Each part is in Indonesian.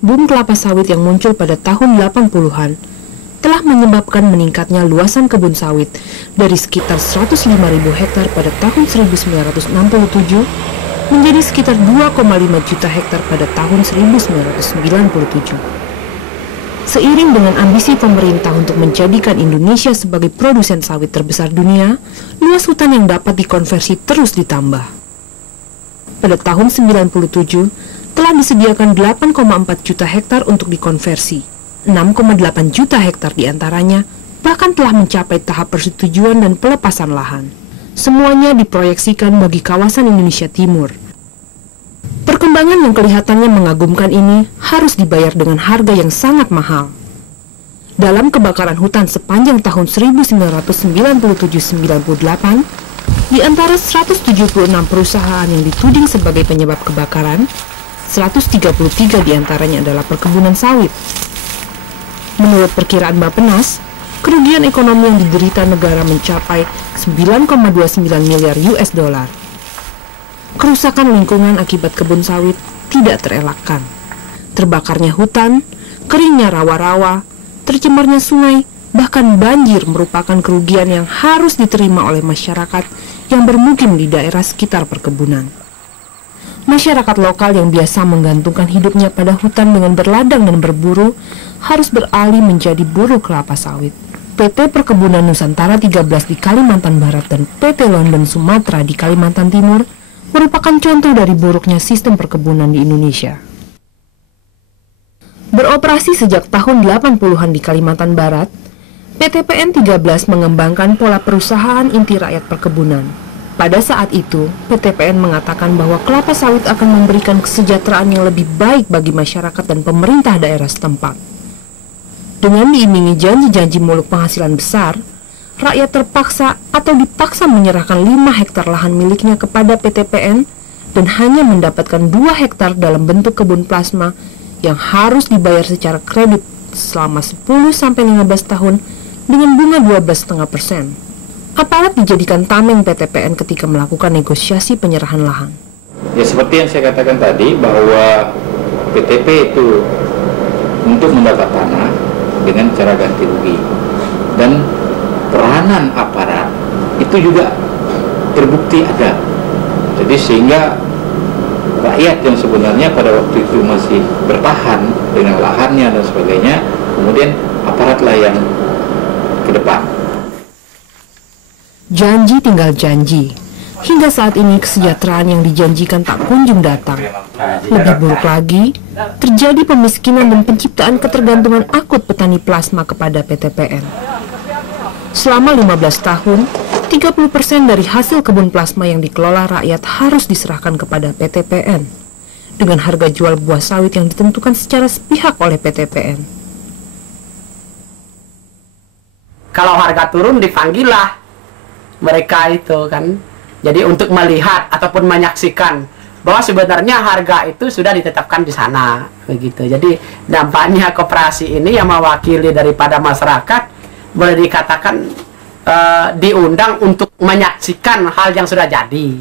boom kelapa sawit yang muncul pada tahun 80-an telah menyebabkan meningkatnya luasan kebun sawit dari sekitar 105.000 hektar pada tahun 1967 menjadi sekitar 2,5 juta hektar pada tahun 1997. Seiring dengan ambisi pemerintah untuk menjadikan Indonesia sebagai produsen sawit terbesar dunia, luas hutan yang dapat dikonversi terus ditambah. Pada tahun 1997, telah disediakan 8,4 juta hektar untuk dikonversi. 6,8 juta hektar diantaranya bahkan telah mencapai tahap persetujuan dan pelepasan lahan. Semuanya diproyeksikan bagi kawasan Indonesia Timur. Perkembangan yang kelihatannya mengagumkan ini harus dibayar dengan harga yang sangat mahal. Dalam kebakaran hutan sepanjang tahun 1997-98, di antara 176 perusahaan yang dituding sebagai penyebab kebakaran, 133 diantaranya adalah perkebunan sawit. Menurut perkiraan Bappenas, kerugian ekonomi yang diderita negara mencapai 9,29 miliar US dollar. Kerusakan lingkungan akibat kebun sawit tidak terelakkan. Terbakarnya hutan, keringnya rawa-rawa, tercemarnya sungai, bahkan banjir merupakan kerugian yang harus diterima oleh masyarakat yang bermukim di daerah sekitar perkebunan. Masyarakat lokal yang biasa menggantungkan hidupnya pada hutan dengan berladang dan berburu harus beralih menjadi buruh kelapa sawit. PT Perkebunan Nusantara 13 di Kalimantan Barat dan PT London Sumatera di Kalimantan Timur merupakan contoh dari buruknya sistem perkebunan di Indonesia. Beroperasi sejak tahun 80-an di Kalimantan Barat, PTPN 13 mengembangkan pola perusahaan inti rakyat perkebunan. Pada saat itu, PTPN mengatakan bahwa kelapa sawit akan memberikan kesejahteraan yang lebih baik bagi masyarakat dan pemerintah daerah setempat. Dengan diiringi janji-janji muluk penghasilan besar, rakyat terpaksa atau dipaksa menyerahkan 5 hektar lahan miliknya kepada PTPN dan hanya mendapatkan 2 hektar dalam bentuk kebun plasma yang harus dibayar secara kredit selama 10-15 tahun dengan bunga 12,5%. Aparat dijadikan tameng PTPN ketika melakukan negosiasi penyerahan lahan. Ya seperti yang saya katakan tadi bahwa PTP itu untuk mendapat tanah dengan cara ganti rugi. Dan peranan aparat itu juga terbukti ada. Jadi sehingga rakyat yang sebenarnya pada waktu itu masih bertahan dengan lahannya dan sebagainya, kemudian aparatlah yang ke depan. Janji tinggal janji. Hingga saat ini kesejahteraan yang dijanjikan tak kunjung datang. Lebih buruk lagi, terjadi pemiskinan dan penciptaan ketergantungan akut petani plasma kepada PTPN. Selama 15 tahun, 30% dari hasil kebun plasma yang dikelola rakyat harus diserahkan kepada PTPN dengan harga jual buah sawit yang ditentukan secara sepihak oleh PTPN. Kalau harga turun dipanggillah mereka itu kan, jadi untuk melihat ataupun menyaksikan bahwa sebenarnya harga itu sudah ditetapkan di sana begitu. Jadi dampaknya koperasi ini yang mewakili daripada masyarakat boleh dikatakan diundang untuk menyaksikan hal yang sudah jadi.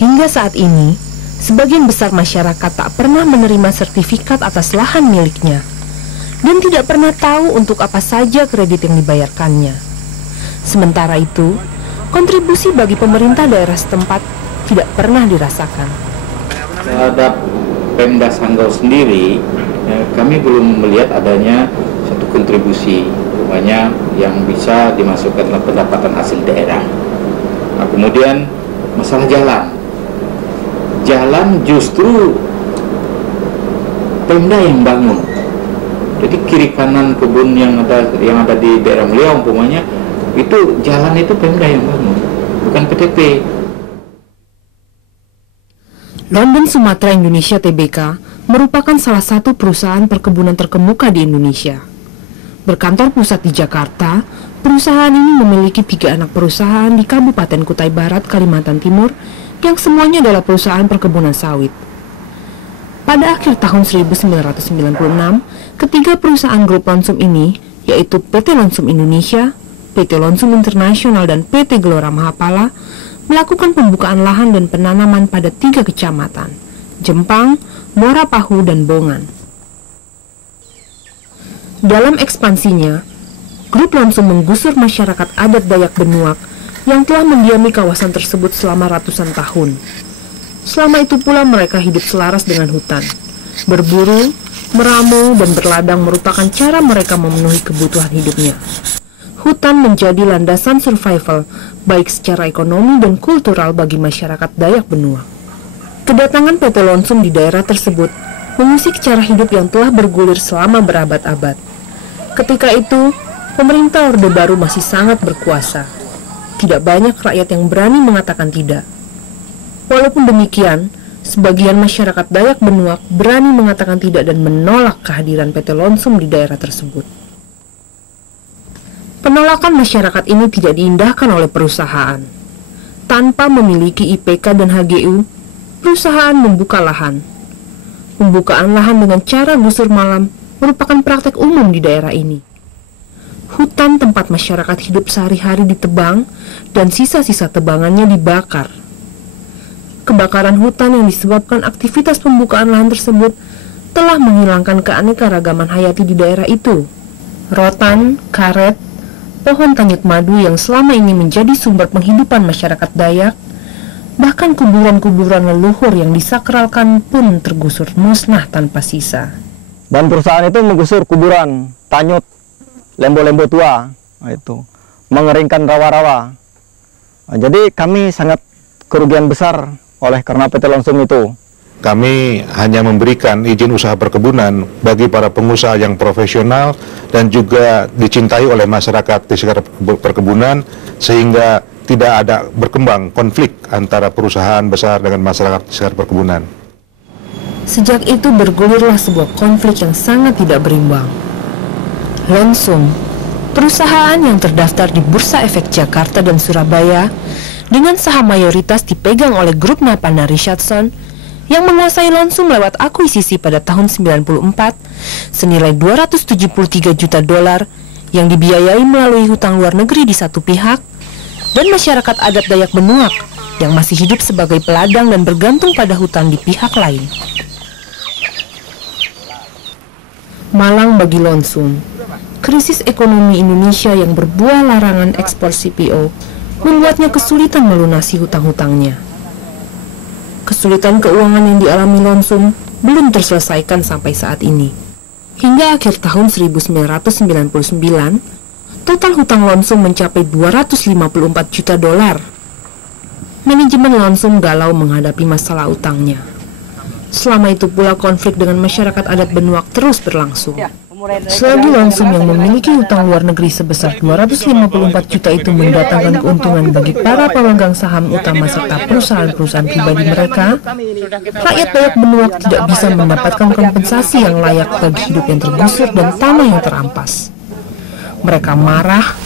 Hingga saat ini, sebagian besar masyarakat tak pernah menerima sertifikat atas lahan miliknya dan tidak pernah tahu untuk apa saja kredit yang dibayarkannya. Sementara itu, kontribusi bagi pemerintah daerah setempat tidak pernah dirasakan. Terhadap Pemda Sanggau sendiri, kami belum melihat adanya satu kontribusi umpamanya yang bisa dimasukkan dalam pendapatan asli daerah. Nah, kemudian masalah jalan justru Pemda yang bangun. Jadi kiri kanan kebun yang ada di daerah beliau umpamanya itu jalan itu Pemda yang bangun, bukan PTP. London Sumatera Indonesia Tbk merupakan salah satu perusahaan perkebunan terkemuka di Indonesia. Berkantor pusat di Jakarta, perusahaan ini memiliki 3 anak perusahaan di Kabupaten Kutai Barat, Kalimantan Timur, yang semuanya adalah perusahaan perkebunan sawit. Pada akhir tahun 1996, ketiga perusahaan grup Lonsum ini, yaitu PT Lonsum Indonesia, PT Lonsum Internasional, dan PT Gelora Mahapala, melakukan pembukaan lahan dan penanaman pada 3 kecamatan, Jempang, Muara Pahu, dan Bongan. Dalam ekspansinya, grup langsung menggusur masyarakat adat Dayak Benuak yang telah mendiami kawasan tersebut selama ratusan tahun. Selama itu pula mereka hidup selaras dengan hutan. Berburu, meramu, dan berladang merupakan cara mereka memenuhi kebutuhan hidupnya. Hutan menjadi landasan survival, baik secara ekonomi dan kultural bagi masyarakat Dayak Benuak. Kedatangan PT Lonsum di daerah tersebut mengusik cara hidup yang telah bergulir selama berabad-abad. Ketika itu, pemerintah Orde Baru masih sangat berkuasa. Tidak banyak rakyat yang berani mengatakan tidak. Walaupun demikian, sebagian masyarakat Dayak Benuak berani mengatakan tidak dan menolak kehadiran PT Lonsum di daerah tersebut. Penolakan masyarakat ini tidak diindahkan oleh perusahaan. Tanpa memiliki IPK dan HGU, perusahaan membuka lahan. Pembukaan lahan dengan cara gusur malam merupakan praktek umum di daerah ini. Hutan tempat masyarakat hidup sehari-hari ditebang dan sisa-sisa tebangannya dibakar. Kebakaran hutan yang disebabkan aktivitas pembukaan lahan tersebut telah menghilangkan keanekaragaman hayati di daerah itu. Rotan, karet, pohon tanjut madu yang selama ini menjadi sumber penghidupan masyarakat Dayak, bahkan kuburan-kuburan leluhur yang disakralkan pun tergusur musnah tanpa sisa. Dan perusahaan itu menggusur kuburan, tanyut, lembo-lembo tua, itu mengeringkan rawa-rawa. Jadi kami sangat kerugian besar oleh karena PT Lonsum itu. Kami hanya memberikan izin usaha perkebunan bagi para pengusaha yang profesional dan juga dicintai oleh masyarakat di sekitar perkebunan, sehingga tidak ada berkembang konflik antara perusahaan besar dengan masyarakat di sekitar perkebunan. Sejak itu bergulirlah sebuah konflik yang sangat tidak berimbang. Lonsum, perusahaan yang terdaftar di Bursa Efek Jakarta dan Surabaya, dengan saham mayoritas dipegang oleh grup Napana Richardson, yang menguasai Lonsum lewat akuisisi pada tahun 94 senilai 273 juta dolar yang dibiayai melalui hutang luar negeri di satu pihak, dan masyarakat adat Dayak Benuak yang masih hidup sebagai peladang dan bergantung pada hutan di pihak lain. Malang bagi Lonsum. Krisis ekonomi Indonesia yang berbuah larangan ekspor CPO membuatnya kesulitan melunasi hutang-hutangnya. Kesulitan keuangan yang dialami Lonsum belum terselesaikan sampai saat ini. Hingga akhir tahun 1999, total hutang Lonsum mencapai 254 juta dolar. Manajemen Lonsum galau menghadapi masalah utangnya. Selama itu pula konflik dengan masyarakat adat Benuak terus berlangsung. Selagi Lonsum yang memiliki hutang luar negeri sebesar 254 juta itu mendatangkan keuntungan bagi para pemegang saham utama serta perusahaan-perusahaan pribadi mereka, rakyat Dayak Benuak tidak bisa mendapatkan kompensasi yang layak bagi hidup yang tergusur dan tanah yang terampas. Mereka marah,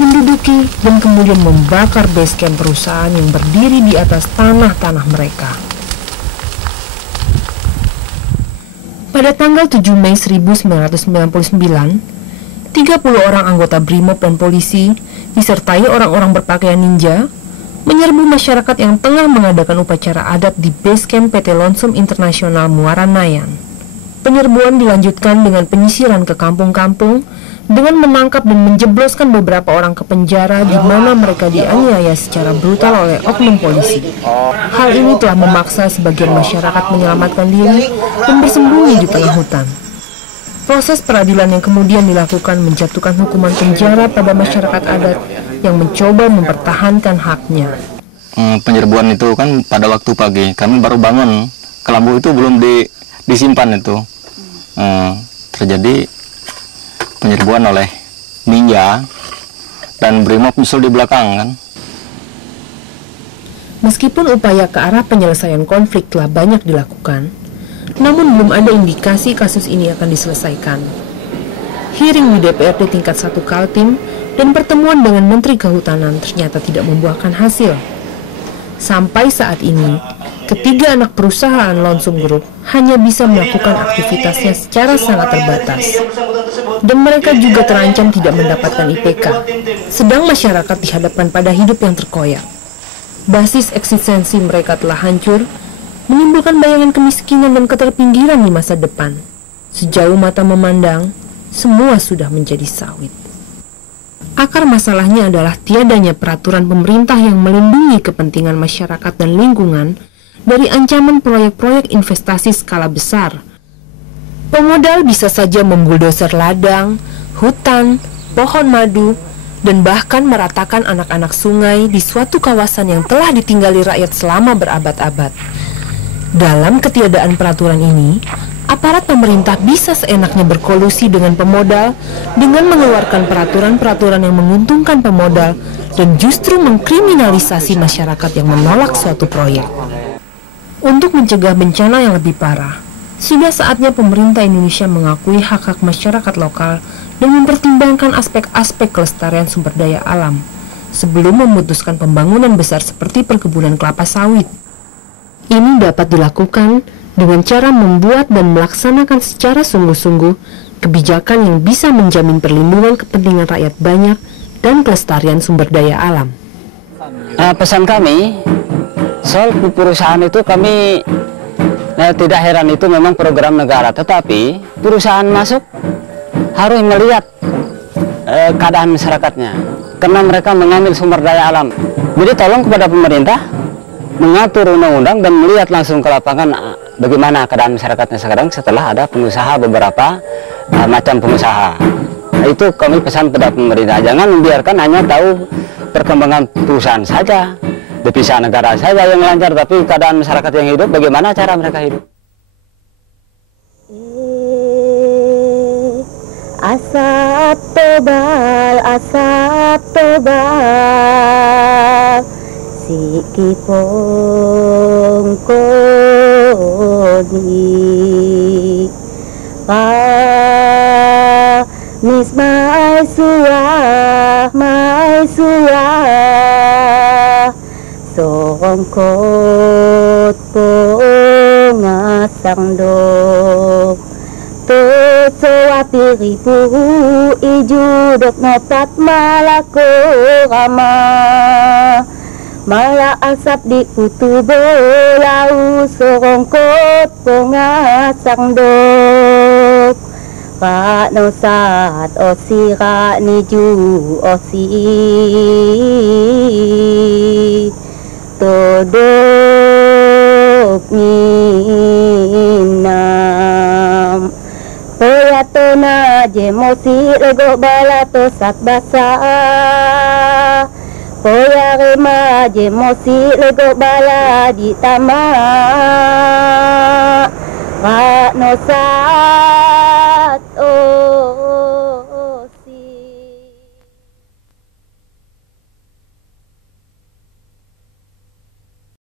menduduki, dan kemudian membakar base camp perusahaan yang berdiri di atas tanah-tanah mereka. Pada tanggal 7 Mei 1999, 30 orang anggota BRIMOB dan polisi, disertai orang-orang berpakaian ninja, menyerbu masyarakat yang tengah mengadakan upacara adat di base camp PT Lonsum Internasional Muara Nayan. Penyerbuan dilanjutkan dengan penyisiran ke kampung-kampung, dengan menangkap dan menjebloskan beberapa orang ke penjara di mana mereka dianiaya secara brutal oleh oknum polisi. Hal ini telah memaksa sebagian masyarakat menyelamatkan diri dan bersembunyi di tengah hutan. Proses peradilan yang kemudian dilakukan menjatuhkan hukuman penjara pada masyarakat adat yang mencoba mempertahankan haknya. Penyerbuan itu kan pada waktu pagi, kami baru bangun, kelambu itu belum disimpan itu. Terjadi penyerbuan oleh ninja dan BRIMOB nyusul di belakang kan. Meskipun upaya ke arah penyelesaian konflik telah banyak dilakukan, namun belum ada indikasi kasus ini akan diselesaikan. Hearing di DPRD tingkat 1 Kaltim dan pertemuan dengan Menteri Kehutanan ternyata tidak membuahkan hasil. Sampai saat ini, ketiga anak perusahaan Lonsum Group hanya bisa melakukan aktivitasnya secara sangat terbatas. Dan mereka juga terancam tidak mendapatkan IPK, sedang masyarakat dihadapkan pada hidup yang terkoyak. Basis eksistensi mereka telah hancur, menimbulkan bayangan kemiskinan dan keterpinggiran di masa depan. Sejauh mata memandang, semua sudah menjadi sawit. Akar masalahnya adalah tiadanya peraturan pemerintah yang melindungi kepentingan masyarakat dan lingkungan dari ancaman proyek-proyek investasi skala besar. Pemodal bisa saja membuldoser ladang, hutan, pohon madu, dan bahkan meratakan anak-anak sungai di suatu kawasan yang telah ditinggali rakyat selama berabad-abad. Dalam ketiadaan peraturan ini, aparat pemerintah bisa seenaknya berkolusi dengan pemodal dengan mengeluarkan peraturan-peraturan yang menguntungkan pemodal dan justru mengkriminalisasi masyarakat yang menolak suatu proyek. Untuk mencegah bencana yang lebih parah, sudah saatnya pemerintah Indonesia mengakui hak-hak masyarakat lokal dan mempertimbangkan aspek-aspek kelestarian sumber daya alam sebelum memutuskan pembangunan besar seperti perkebunan kelapa sawit. Ini dapat dilakukan dengan cara membuat dan melaksanakan secara sungguh-sungguh kebijakan yang bisa menjamin perlindungan kepentingan rakyat banyak dan kelestarian sumber daya alam. Pesan kami soal perusahaan itu kami tidak heran, itu memang program negara, tetapi perusahaan masuk harus melihat keadaan masyarakatnya, karena mereka mengambil sumber daya alam. Jadi tolong kepada pemerintah mengatur undang-undang dan melihat langsung ke lapangan bagaimana keadaan masyarakatnya sekarang setelah ada pengusaha, beberapa macam pengusaha. Itu kami pesan pada pemerintah, jangan membiarkan hanya tahu perkembangan perusahaan saja, devisa negara saja yang lancar, tapi keadaan masyarakat yang hidup, bagaimana cara mereka hidup. Asap tebal, siki pongkoni, mis mai suah, songkot pongasang dok. Soapi ribu ijudok nopat malako rama, mala asap di putu belau sorongkot pongasang dok. Pak no saat osira niju osi todok minam. Poyatona jemosi lego balato sat basa, poyarema jemosi lego bala di tama, Pak no saat